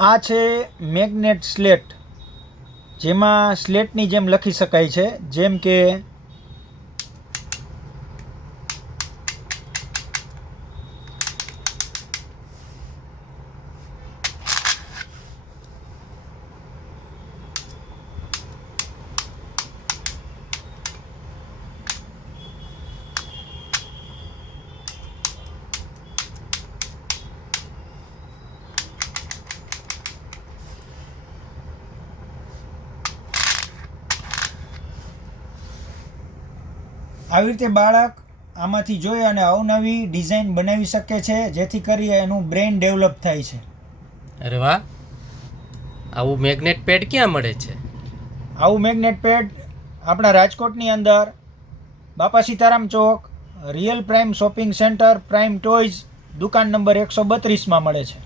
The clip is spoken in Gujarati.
આ છે મેગ્નેટ સ્લેટ, જેમાં સ્લેટની જેમ લખી શકાય છે, જેમ કે આવી રીતે બાળક આમાંથી જોઈ અને અવનવી ડિઝાઇન બનાવી શકે છે, જેથી કરી એનું બ્રેઇન ડેવલપ થાય છે. અરે વાહ, આવું મેગ્નેટ પેડ ક્યાં મળે છે? આવું મેગ્નેટ પેડ આપણા રાજકોટની અંદર Bapa Sitaram Chowk, real prime shopping centre, prime toys, દુકાન નંબર 132માં મળે છે.